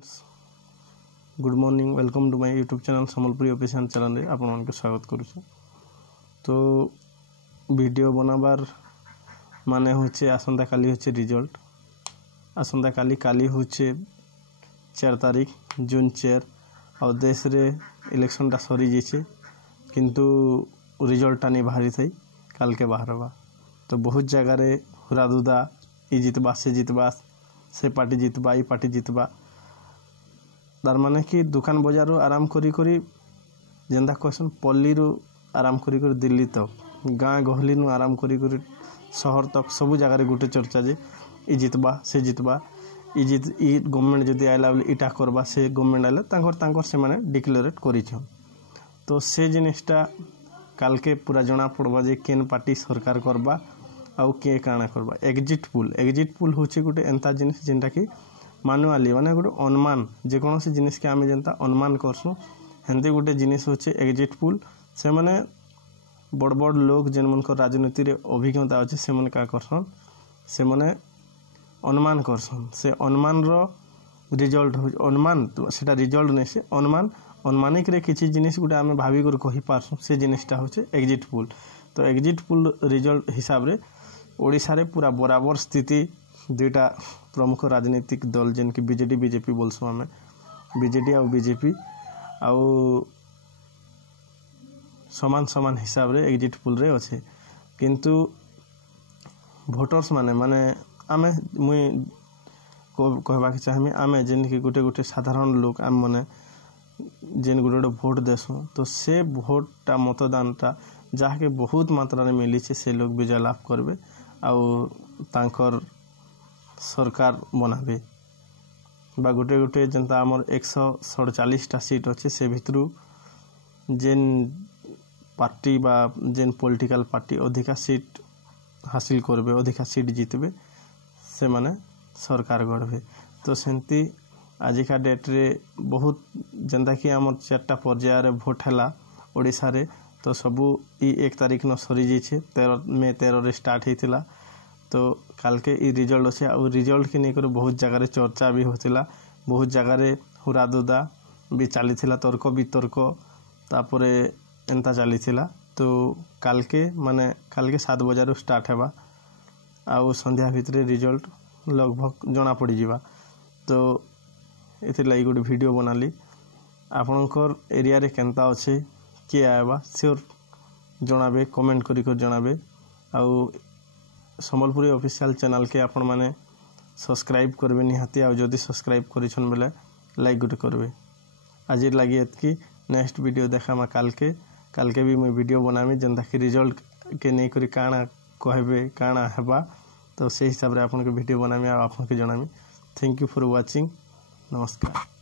Good morning welcome to my YouTube channel Sambalpuri official channel रे आपण मानके स्वागत करूछु। तो वीडियो बनाबार माने होचे आसंता काली होचे रिजल्ट आसंता काली होचे 4 तारीख जून 4 और देश रे इलेक्शन टा सरी जेचे किंतु रिजल्ट नहीं बाहरी थई काल के बाहरबा। तो बहुत जगह रे हुरादुदा ई जितबा से पार्टी जितबा ई पार्टी जितबा तार माने कि दुकान बजार आराम करी करी जेंदा क्वेश्चन पल्ली रू आराम करी करी दिल्ली तक गाँ गहली नु आराम करी करी शहर तक सब जगह गोटे चर्चा जे ई जितबा से जितबा ई गवर्नमेंट जदि आइला बोले इटा करबा से गवर्नमेंट आइला तांकर से माने डिक्लेरेट करिछन। तो से जिनिसटा काल के पूरा जना पड़बा जे केन पार्टी सरकार करबा आउ के काना करबा। एग्जिट पुल होचे गोटे एंता जिनिस जेंटा कि मानुआली माने गोटे अनुमान जेकोसी जिनिस के आम जेनता अनुमान करसुँ हेंती गोटे जिनिस होचे एग्जिट पुल। से माने बड़ बड़ लोग जेन मनकर राजनीति रे अभिज्ञता अच्छे से माने का करसन से माने अनुमान करसन। से अनुमान रो रिजल्ट हो अनुमान सेटा रिजल्ट नहीं से अनुमान अनुमानिक रे किछि जिनिस गोटे आम भावी कर कहि पारसुँ से जिनिसटा होचे एग्जिट पुल। तो एग्जिट पुल रिजल्ट हिसाब रे ओडिशा रे पूरा बराबर स्थिति दुईटा प्रमुख राजनीतिक दल जेन कि बीजेडी बीजेपी बोलसु आम बीजेडी आ बीजेपी आउ समान समान हिसाब रे एग्जिट पुल रे अच्छे किंतु भोटर्स माने माने आमे मुई कहबा के चाहमी आमे जेन कि गोटे गोटे साधारण लोग आम माने जेन गोटे गोटे भोट देसु तो से भोटा मतदानटा जहाँ के बहुत मात्रा रे मिली से लोग विजय लाभ करबे आउ तांकर सरकार बनाबे बा गोटे गोटे जनता आमर 147टा सीट अच्छे से भितरु जेन पार्टी बा जेन पॉलिटिकल पार्टी अधिका सीट हासिल करबे अधिका सीट जीतबे से माने सरकार गढ़बे। तो सेंती आजिका डेट रे बहुत जनता कि आमर 4टा पर्याय रे भोट हैला ओडिशा रे। तो सबू ई 1 तारीख न सरी जाइए 13 मई 13 रे स्टार्ट होता। तो काल के ई रिजल्ट अच्छे आ रिजल्ट के नहीं कर बहुत जगह चर्चा भी होता बहुत जगह हुरादुदा भी चली तर्क वितर्क तापर एंता चली। तो काल के माने काल के 7 बजे स्टार्ट होगा आउ संध्या भितर रिजल्ट लगभग जना पड़ जावा। तो ये लगी गोटे वीडियो बनाली आपणकर एरिया रे केनता अच्छे किए आएबा श्योर जनाबे कमेंट करी जनाबे आउ सम्बलपुरी ऑफिशियल चैनल के आपण माने सब्सक्राइब करबे निहाती आ जदि सब्सक्राइब करिछन बेले लाइक गोटे करबे। आज लगी एतकी नेक्स्ट वीडियो देखा काल के भी मुई वीडियो बनामी जेंता कि रिजल्ट के नहीं करी काना कहबे काना हेबा तो से हिसाब रे आपन के वीडियो बनामी आ आपन के जनामी। थैंक यू फॉर वाचिंग नमस्कार।